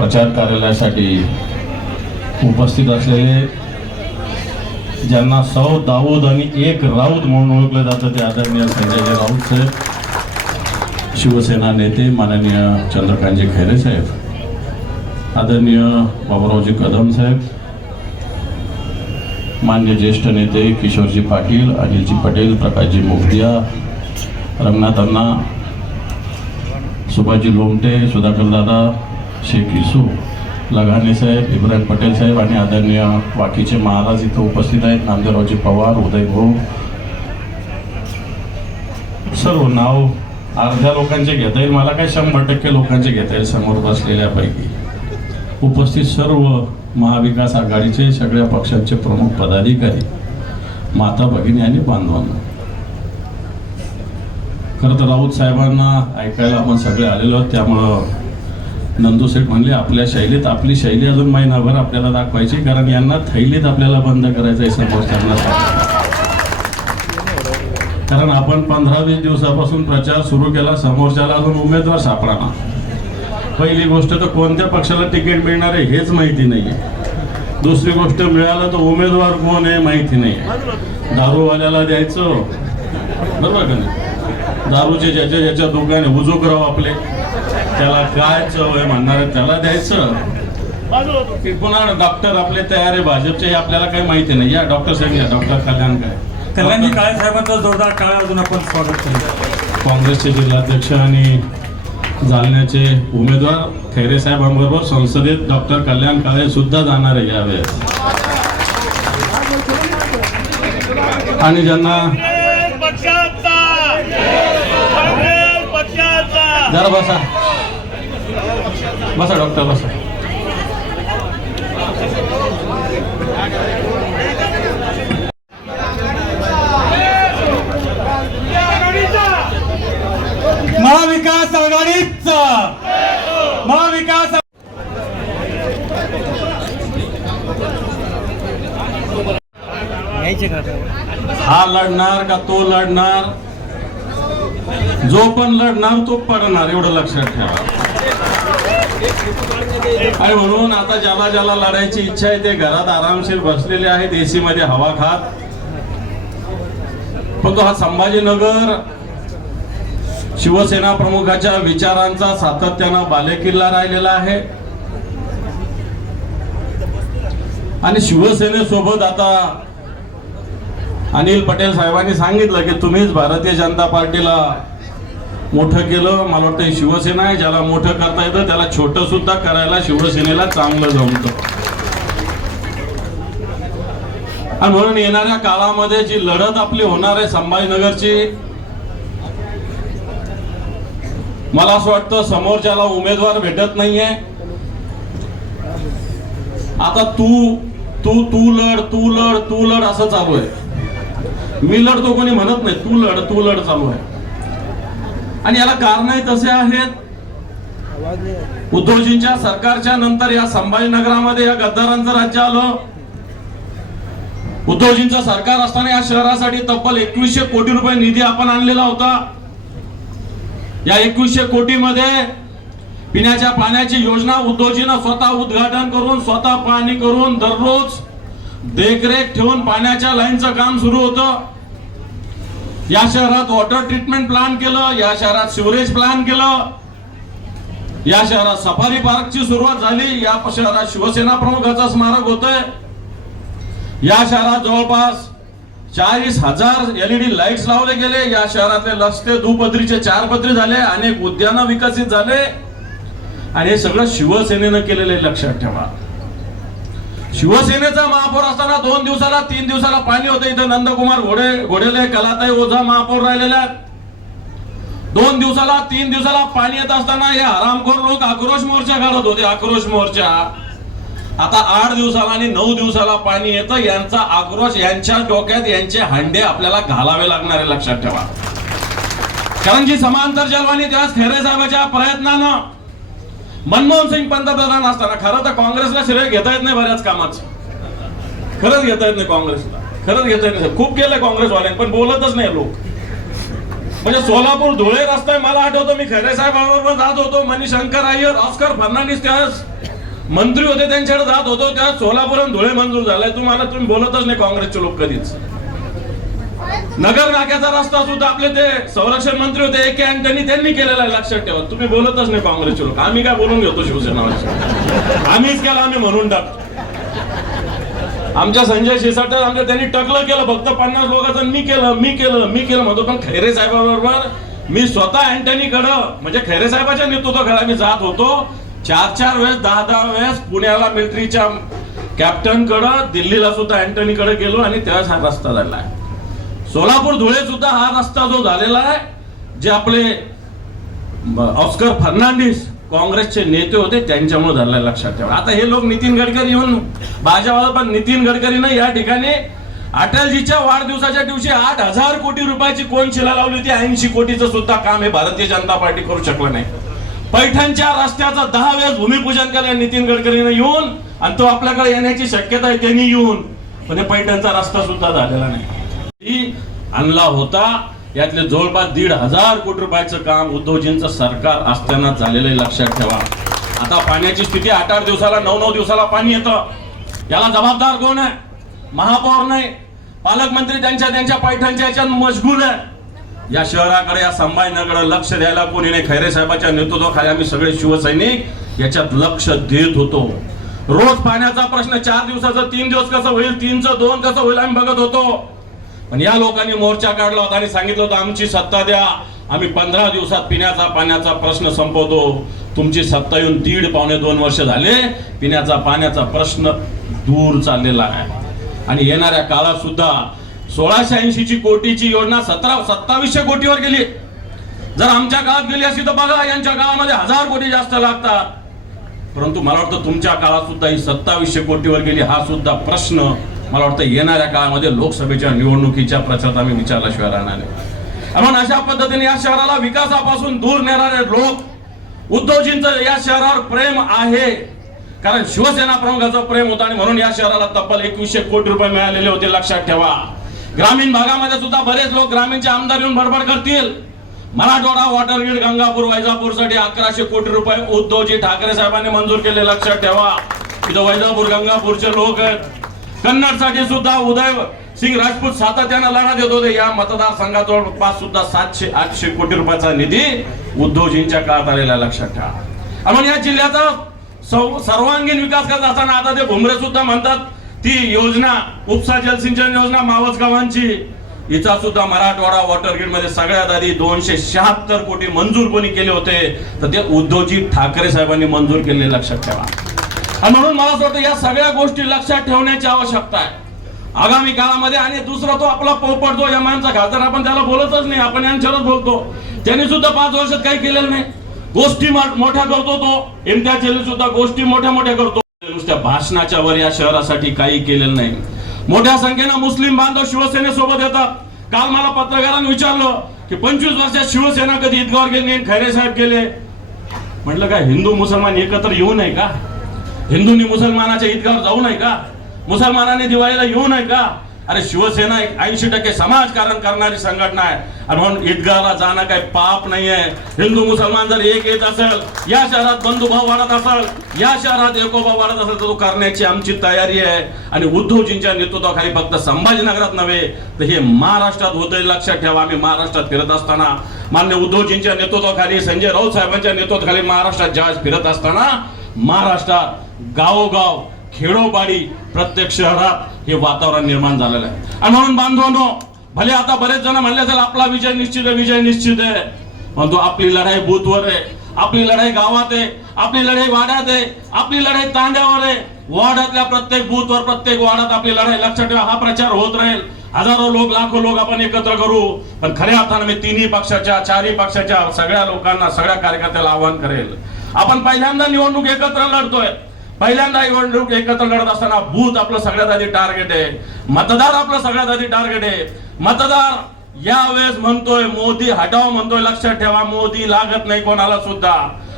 प्रचार कार्यालयासाठी उपस्थित असलेले, ज्यांना सौ दाऊद आणि एक राऊत म्हणून ओळखलं जातं, ते आदरणीय संजय राऊत साहेब, शिवसेना नेते माननीय चंद्रकांतजी खैरे साहेब, आदरणीय बाबूरावजी कदम साहेब, मान्य ज्येष्ठ नेते किशोरजी पाटील, अनिलजी पटेल, प्रकाशजी मोगदिया, रंगनाथ अण्णा, सुभाषजी लोमटे, सुधाकर दादा, शेख इसू, लगाने साहेब, इब्राहिम पटेल साहेब आणि आदरणीय वाकीचे महाराज इथं उपस्थित आहेत, नामदेवरावजी पवार, उदय भाऊ, सर्व नाव अर्ध्या लोकांचे घेता येईल, मला काय 100% लोकांचे घेता येईल समोर बसलेल्यापैकी. उपस्थित सर्व महाविकास आघाडीचे सगळ्या पक्षांचे प्रमुख पदाधिकारी, माता भगिनी आणि बांधवांना, खरं तर राऊत साहेबांना ऐकायला आपण सगळे आलेलो आहोत. त्यामुळं नंदूसेठ म्हणले आपल्या शैलीत, आपली शैली अजून महिनाभर आपल्याला दाखवायची, कारण यांना थैलीत आपल्याला बंद करायचं आहे समोर त्यांना. कारण आपण 15-20 दिवसापासून प्रचार सुरू केला, समोरच्याला अजून उमेदवार सापडा. पहिली गोष्ट तर कोणत्या पक्षाला तिकीट मिळणार आहे हेच माहिती नाही आहे. दुसरी गोष्ट, मिळालं तर उमेदवार कोण आहे माहिती नाही आहे. दारूवाल्याला द्यायचं, बरोबर का नाही, दारूचे ज्याच्या दुकान आहे उजोकराव आपले, त्याला काय चव आहे म्हणणार त्याला द्यायचं. की पुन्हा डॉक्टर आपले तयार आहे भाजपचे हे आपल्याला काही माहिती नाही. या डॉक्टर साहेब, या डॉक्टर कल्याणजी काळे साहेबांचं जोरदार टाळ्या अजून आपण स्वागत करू. काँग्रेसचे जिल्हाध्यक्ष आणि जालन्याचे उमेदवार खैरे साहेबांबरोबर संसदेत डॉक्टर कल्याण काळे सुद्धा जाणार आहे यावेळेस. आणि ज्यांना जरा बसा बसा डॉक्टर बसा. महाविकास आघाडीचा महाविकास हा लढणार का तो लढणार, जो पण लढणार तो पडणार, एवढं लक्षात ठेवा. आणि म्हणून आता ज्याला ज्याला लढायची इच्छा आहे ते घरात आरामशीर बसलेले आहेत, एसी मध्ये हवा खात. पण तो हा संभाजीनगर शिवसेना प्रमुखाच्या विचारांचा सातत्यानं बालेकिल्ला राहिलेला आहे. आणि शिवसेनेसोबत आता अनिल पटेल साहेबांनी सांगितलं की तुम्हीच भारतीय जनता पार्टीला मोठं केलं. मला वाटतं शिवसेना आहे, ज्याला मोठं करता येतं त्याला छोटं सुद्धा करायला शिवसेनेला चांगलं जमतं. आणि म्हणून येणाऱ्या काळामध्ये जी लढत आपली होणार आहे संभाजीनगरची, मला असं वाटतं समोरच्याला उमेदवार भेटत नाहीये. आता तू तू तू लढ तू लढ तू लढ असं चालू आहे. मी लढतो कोणी म्हणत नाही, तू लढ चालू आहे. आणि याला कारणही तसे आहेत. उद्धवजींच्या सरकारच्या नंतर या संभाजीनगरामध्ये या गद्दारांचं राज्य आलं. उद्धवजींचं सरकार असताना या शहरासाठी तब्बल 2100 कोटी रुपये निधी आपण आणलेला होता. या 2100 कोटी मध्ये पिण्याच्या पाण्याची योजना उद्धवजीनं स्वतः उद्घाटन करून, स्वतः पाहणी करून, दररोज देखरेख ठेवून पाण्याच्या लाईनचं काम सुरू होतं. या शहरात वॉटर ट्रीटमेंट प्लांट केलं, या शहरात सिवरेज प्लांट केलं, या शहरात सफारी पार्कची सुरुवात झाली, या शहरात शिवसेना प्रमुखाचं स्मारक होतंय. या शहरात जवळपास 40,000 LED लाईट्स लावले गेले. या शहरातले रस्ते दुपदरीचे 4 पदरी झाले, अनेक उद्यानं विकसित झाले. आणि हे सगळं शिवसेनेनं केलेलं आहे, लक्षात ठेवा. शिवसेनेचा महापौर असताना 2 दिवसाला 3 दिवसाला पाणी होतं. इथं नंदकुमार घोडेले, कलाताई ओझा महापौर राहिलेल्या. 2 दिवसाला 3 दिवसाला पाणी येत असताना हे हरामखोर लोक आक्रोश मोर्चा काढत होते, आक्रोश मोर्चा. आता 8 दिवसाला आणि 9 दिवसाला पाणी येतं. यांचा आक्रोश, यांच्या डोक्यात यांचे हांडे आपल्याला घालावे लागणार आहे, लक्षात ठेवा. कारण जी समांतर जलवाणी त्याच खैरे साहेबांच्या प्रयत्नानं मनमोहन सिंग पंतप्रधान असताना, खरं तर काँग्रेसला श्रेय घेता येत नाही बऱ्याच कामाचं, खरंच घेता येत नाही काँग्रेसला, खरंच घेता येत नाही. खूप केलंय काँग्रेसवाल्यांनी पण बोलतच नाही लोक. म्हणजे सोलापूर धुळे रस्ता मला आठवतो, मी खैरे साहेबांबरोबर जात होतो, मणिशंकर अय्यर, ऑस्कर फर्नांडिस त्यावेळेस मंत्री होते, त्यांच्याकडे जात होतो, त्या सोलापूर आणि धुळे मंजूर झालाय. तुम्ही बोलतच नाही काँग्रेसचे लोक कधीच. नगर नाक्याचा रस्ता सुद्धा आपले ते संरक्षण मंत्री होते ए के अँटनी, त्यांनी केलेला आहे, लक्षात ठेवा. तुम्ही बोलतच नाही काँग्रेसचे लोक. आम्ही काय बोलून घेतो शिवसेना, आम्हीच केलं, आम्ही म्हणून टाकतो. आमच्या संजय शिरसाटर आमच्या त्यांनी टकलं केलं, फक्त 50 लोकांचं मी केलं म्हणतो. पण खैरे साहेबांबरोबर मी स्वतः अँटनीकडं म्हणजे खैरे साहेबाच्या नेतृत्वाखाली आम्ही जात होतो. 4 वेळेस 10 वेळेस पुण्याला मिलिटरीच्या कॅप्टन कडे, दिल्लीला सुद्धा अँटनीकडे गेलो आणि त्यावेळेस हा रस्ता झाला आहे. सोलापूर धुळे सुद्धा हा रस्ता जो झालेला आहे, जे आपले ऑस्कर फर्नांडिस काँग्रेसचे नेते होते त्यांच्यामुळे झालेला, लक्षात ठेवा. आता हे लोक नितीन गडकरी येऊन भाजपा, पण नितीन गडकरीने या ठिकाणी अटलजीच्या वाढदिवसाच्या दिवशी 8,000 कोटी रुपयाची कोनशिला लावली होती. 80 कोटीचं सुद्धा काम हे भारतीय जनता पार्टी करू शकलं नाही. पैठणच्या रस्त्याचं 10 वेळेस भूमिपूजन केलं नितीन गडकरीने येऊन, आणि तो आपल्याकडे येण्याची शक्यता आहे त्यांनी येऊन, पण पैठणचा रस्ता सुद्धा झालेला नाही. आणला होता. यातले जवळपास 1,500 कोटी रुपयाचं काम उद्धवजींचं सरकार असताना झालेलं आहे, लक्षात ठेवा. आता पाण्याची स्थिती 8-8 दिवसाला 9-9 दिवसाला पाणी येतं. याला जबाबदार कोण आहे? महापौर नाही, पालकमंत्री त्यांच्या पैठणच्या याच्यात मशगूल आहे. या शहराकडे, या संभाजीनगरकडे लक्ष द्यायला कोणी नाही. खैरे साहेबांच्या नेतृत्वाखाली आम्ही सगळे शिवसैनिक याच्यात लक्ष देत होतो. रोज पाण्याचा प्रश्न 4 दिवसाचा 3 दिवस कसं होईल, 3चं 2 कसं होईल आम्ही बघत होतो. पण या लोकांनी मोर्चा काढला होता आणि सांगितलं होतं आमची सत्ता द्या, आम्ही 15 दिवसात पिण्याचा पाण्याचा प्रश्न संपवतो. तुमची सत्ता येऊन 1.5-2 वर्ष झाले, पिण्याचा पाण्याचा प्रश्न दूर चाललेला आहे. आणि येणाऱ्या काळात सुद्धा 1680 कोटीची योजना 2700 कोटीवर गेली. जर आमच्या काळात गेली असती तर बघा, यांच्या काळामध्ये 1000 कोटी जास्त लागतात. परंतु मला वाटतं तुमच्या काळात सुद्धा ही 2700 कोटीवर गेली. हा सुद्धा प्रश्न मला वाटतं येणाऱ्या काळामध्ये लोकसभेच्या निवडणुकीच्या प्रचारात आम्ही विचारल्याशिवाय राहणार नाही. म्हणून अशा पद्धतीने या शहराला विकासापासून दूर नेणारे लोक, उद्धवजींचं या शहरावर प्रेम आहे, कारण शिवसेना प्रमुखाचं प्रेम होतं आणि म्हणून या शहराला तब्बल 2100 कोटी रुपये मिळालेले होते, लक्षात ठेवा. ग्रामीण भागामध्ये सुद्धा बरेच लोक ग्रामीणचे आमदार येऊन बडबड करतील. मराठवाडा वॉटर ग्रीड गंगापूर वैजापूर साठी 1100 कोटी रुपये उद्धवजी ठाकरे साहेबांनी मंजूर केले, लक्षात ठेवा. इथं वैजापूर गंगापूरचे लोक आहेत. कन्नड साठी सुद्धा उदय सिंग राजपूत सातत्यानं लढा देत होते. या मतदारसंघात जवळपास सुद्धा 700-800 कोटी रुपयाचा निधी उद्धवजींच्या काळात आलेला, लक्षात ठेवा. म्हणून या जिल्ह्याचा सर्वांगीण विकास करत असताना आता ते भुमरे सुद्धा म्हणतात ती योजना उपसा जलसिंचन योजना मावस गावांची, हिचा सुद्धा मराठवाडा वॉटर ग्रीड मध्ये सगळ्यात आधी 276 कोटी मंजूर कोणी केले होते, तर ते उद्धवजी ठाकरे साहेबांनी मंजूर केले, लक्षात ठेवा. आणि म्हणून मला असं वाटतं या सगळ्या गोष्टी लक्षात ठेवण्याची आवश्यकता आहे आगामी काळामध्ये. आणि दुसरा तो आपला पोपट जो यमानचा खासदार, आपण त्याला बोलतच नाही, आपण यांच्यावरच बोलतो. त्यांनी सुद्धा 5 वर्षात काही केलेलं नाही. गोष्टी मोठ्या करतो तो, इम्तियाज जलील सुद्धा गोष्टी मोठ्या करतो. नुसत्या भाषणाच्या वर या शहरासाठी काही केलेलं नाही. मोठ्या संख्येनं मुस्लिम बांधव शिवसेनेसोबत येतात. काल मला पत्रकारांनी विचारलं की 25 वर्षात शिवसेना कधी ईदगावर गेली, खैरे साहेब गेले. म्हटलं काय हिंदू मुसलमान एकत्र येऊ नये का? हिंदूंनी मुसलमानाच्या ईदगावर जाऊ नये का? मुसलमानांनी दिवाळीला येऊ नये का? अरे शिवसेना 80% समाजकारण करणारी संघटना आहे आणि म्हणून ईदगाहला जाणं काही पाप नाहीये. हिंदू मुसलमान जर एक येत असेल, या शहरात बंधुभाव वाढत असेल, या शहरात एकोभाव वाढत असेल, तर तो करण्याची आमची तयारी आहे. आणि उद्धवजींच्या नेतृत्वाखाली फक्त संभाजीनगरात नव्हे तर हे महाराष्ट्रात होतंय, लक्षात ठेवा. आम्ही महाराष्ट्रात फिरत असताना, मान्य उद्धवजींच्या नेतृत्वाखाली, संजय राऊत साहेबांच्या नेतृत्वाखाली महाराष्ट्रात ज्यावेळेस फिरत असताना, महाराष्ट्रात गावोगाव खेडोपाडी प्रत्येक शहरात हे वातावरण निर्माण झालेलं आहे. आणि म्हणून बांधवांनो, भले आता बरेच जण म्हणले असेल आपला विजय निश्चित आहे, म्हणतो आपली लढाई बूथवर आहे, आपली लढाई गावात आहे, आपली लढाई वाड्यात आहे, आपली लढाई तांड्यावर आहे. वाड्यातल्या प्रत्येक बूथवर, प्रत्येक वाड्यात आपली लढाई, लक्षात ठेवा. हा प्रचार होत राहील. हजारो लोक, लाखो लोक आपण एकत्र करू. पण खऱ्या अर्थाने मी तिन्ही पक्षाच्या, चारही पक्षाच्या सगळ्या लोकांना, सगळ्या कार्यकर्त्याला आवाहन करेल, आपण पहिल्यांदा निवडणूक एकत्र लढतोय. पहिल्यांदा निवडणूक एकत्र लढत असताना बूथ आपलं सगळ्यात आधी टार्गेट आहे, मतदार आपलं सगळ्यात आधी टार्गेट आहे. मतदार यावेळेस म्हणतोय मोदी हटाव म्हणतोय, लक्षात ठेवा. मोदी लागत नाही कोणाला सुद्धा.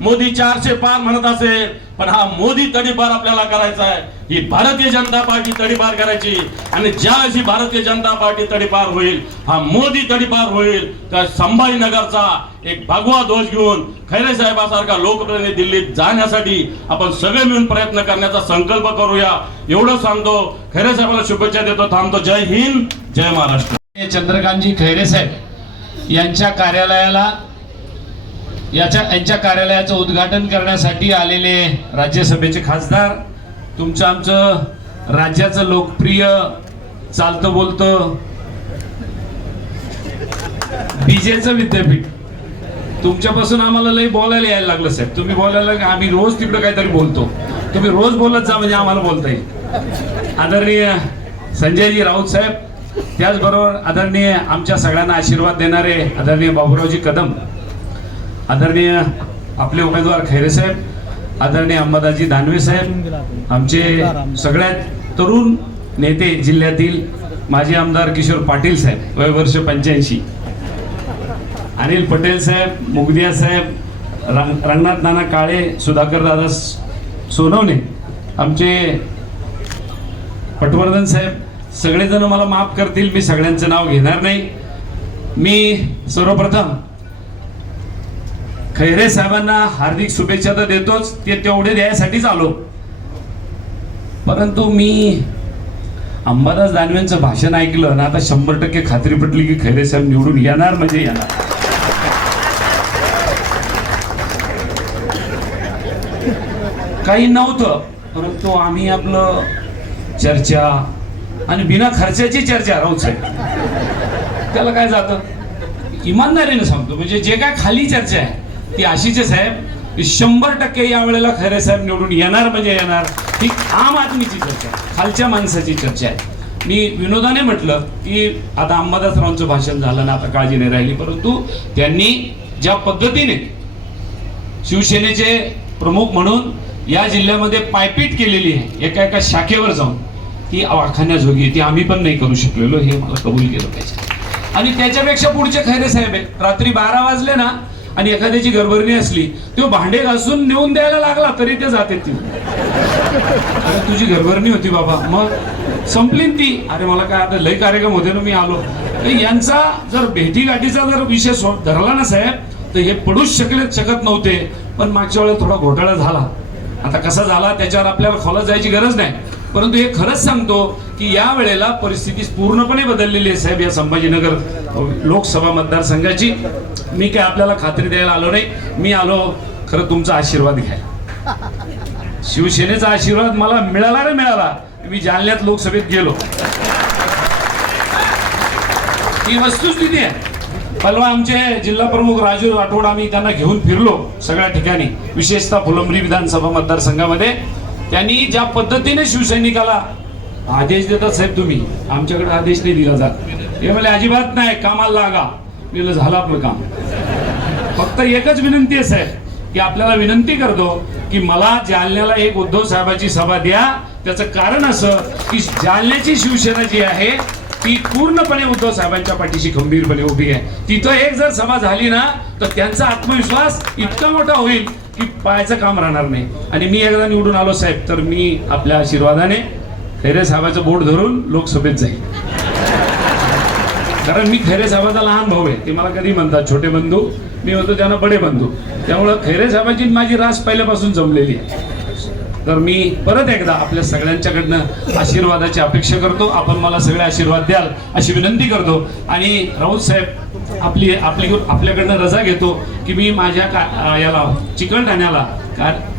मोदी 400 पार म्हणत असेल, पण हा मोदी तडीपार आपल्याला करायचा आहे. ही भारतीय जनता पार्टी तडीपार करायची. आणि ज्यावेळेस ही भारतीय जनता पार्टी तडीपार होईल, हा मोदी तडीपार होईल, तर संभाजीनगरचा एक भगवा ध्वज घेऊन खैरे साहेबासारखा लोकप्रतिनिधी दिल्लीत जाण्यासाठी आपण सगळे मिळून प्रयत्न करण्याचा संकल्प करूया. एवढं सांगतो. खैरे साहेबांना शुभेच्छा देतो. थांबतो. जय हिंद, जय महाराष्ट्र. चंद्रकांतजी खैरे साहेब यांच्या कार्यालयाचं उद्घाटन करण्यासाठी आलेले राज्यसभेचे खासदार, तुमचं आमचं राज्याचं लोकप्रिय चालतं बोलतं बीजेचं विद्यापीठ, तुमच्यापासून आम्हाला लई बोलायला यायला लागलं साहेब. तुम्ही बोलायला आम्ही रोज तिकडे काहीतरी बोलतो, तुम्ही रोज बोलत जा म्हणजे आम्हाला बोलता येईल. आदरणीय संजयजी राऊत साहेब, त्याचबरोबर आदरणीय आमच्या सगळ्यांना आशीर्वाद देणारे आदरणीय बाबूरावजी कदम, आदरणीय आपले उमेदवार खैरे साहेब, आदरणीय अंबादासजी दानवे साहेब, आमचे सगळ्यात तरुण नेते जिल्ह्यातील माजी आमदार किशोर पाटील साहेब, वय वर्ष 85, अनिल पटेल साहेब, मुगदिया साहेब, रंगनाथ नाना काळे, सुधाकर दादा सोनवणे, आमचे पटवर्धन साहेब, सगळेजण मला माफ करतील, मी सगळ्यांचं नाव घेणार नाही. मी सर्वप्रथम खैरे साहेबांना हार्दिक शुभेच्छा तर देतोच, ते तेवढे द्यायसाठीच आलो. परंतु मी अंबादास दानवेंचं भाषण ऐकलं ना, आता 100% खात्री पटली की खैरे साहेब निवडून येणार म्हणजे येणार. काही नव्हतं, परंतु आम्ही आपलं चर्चा आणि बिना खर्चाची चर्चा, राऊत साहेब त्याला काय जातं, इमानदारीने सांगतो. म्हणजे जे काय खाली चर्चा आहे ती अशीच आहे साहेब. 100% या वेळेला खैरे साहेब निवडून येणार म्हणजे येणार. ही आम आदमीची चर्चा आहे, खालच्या माणसाची चर्चा आहे. मी विनोदाने म्हटलं की आता अंबादासरावांचं भाषण झालं ना, आता काळजी नाही राहिली, परंतु त्यांनी ज्या पद्धतीने शिवसेनेचे प्रमुख म्हणून या जिल्ह्यामध्ये पायपीट केलेली आहे एका एका शाखेवर जाऊन, ती आखाण्याजोगी, ती आम्ही पण नाही करू शकलेलो, हे मला कबूल केलं पाहिजे. आणि त्याच्यापेक्षा पुढचे खैरे साहेब आहे, रात्री 12 वाजले ना आणि एखाद्याची गडबडणी असली, तो भांडे घासून नेऊन द्यायला लागला तरी ते जाते. ती अरे तुझी गडबडणी होती बाबा, मग संपली ती. अरे मला काय आता लय कार्यक्रम होते ना, मी आलो. यांचा जर भेटीगाठीचा जर विषय धरला ना साहेब, तर हे पडूच शकत नव्हते. पण मागच्या वेळेला थोडा घोटाळा झाला. आता कसा झाला त्याच्यावर आपल्याला खोलात जायची गरज नाही, परंतु हे खरंच सांगतो की या वेळेला परिस्थिती पूर्णपणे बदललेली आहे साहेब. या संभाजीनगर लोकसभा मतदारसंघाची मी काय आपल्याला खात्री द्यायला आलो नाही, मी आलो खरं तुमचा आशीर्वाद घ्यायला. शिवसेनेचा आशीर्वाद मला मिळाला रे मिळाला. मी जालन्यात लोकसभेत गेलो, ही वस्तुस्थिती आहे. परवा आमचे जिल्हा प्रमुख राजू राठोड, आम्ही त्यांना घेऊन फिरलो सगळ्या ठिकाणी, विशेषतः फुलंब्री विधानसभा मतदारसंघामध्ये. त्यांनी ज्या पद्धतीने शिवसैनिकाला आदेश देतात साहेब, तुम्ही आमच्याकडे आदेश नाही दिला जात. हे मला अजिबात नाही, कामाला लागा. मी झालं आपलं काम. फक्त एकच विनंती आहे साहेब, की आपल्याला विनंती करतो की मला जालन्याला एक उद्धव साहेबांची सभा द्या. त्याचं कारण असं की जालन्याची शिवसेना जी आहे ती पूर्णपणे उद्धव साहेबांच्या पाठीशी खंबीरपणे उभी आहे. तिथं एक जर सभा झाली ना, तर त्यांचा आत्मविश्वास इतका मोठा होईल की पायाचं काम राहणार नाही. आणि मी एकदा निवडून आलो साहेब, तर मी आपल्या आशीर्वादाने खैरे साहेबाचं बोट धरून लोकसभेत जाईल. कारण मी खैरे साहेबाचा लहान भाऊ आहे. ते मला कधी म्हणतात छोटे बंधू, मी होतो त्यांना बडे बंधू. त्यामुळं खैरे साहेबांची माझी रास पहिल्यापासून जमलेली आहे. तर मी परत एकदा आपल्या सगळ्यांच्याकडनं आशीर्वादाची अपेक्षा करतो. आपण मला सगळे आशीर्वाद द्याल अशी विनंती करतो. आणि राऊत साहेब आपल्याकडनं रजा घेतो की मी माझ्या याला चिकलठाण्याला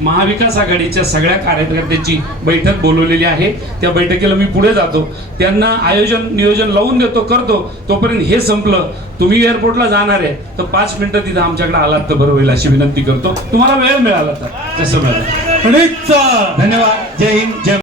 महाविकास आघाडीच्या सगळ्या कार्यकर्त्यांची बैठक बोलवलेली आहे. त्या बैठकीला मी पुढे जातो, त्यांना नियोजन लावून देतो, करतो. तोपर्यंत हे संपलं, तुम्ही एअरपोर्टला जाणार आहे तर 5 मिनिटं तिथं आमच्याकडे आलात तर बरं होईल अशी विनंती करतो. तुम्हाला वेळ मिळाला तर जसं मिळालं. धन्यवाद. जय हिंद, जय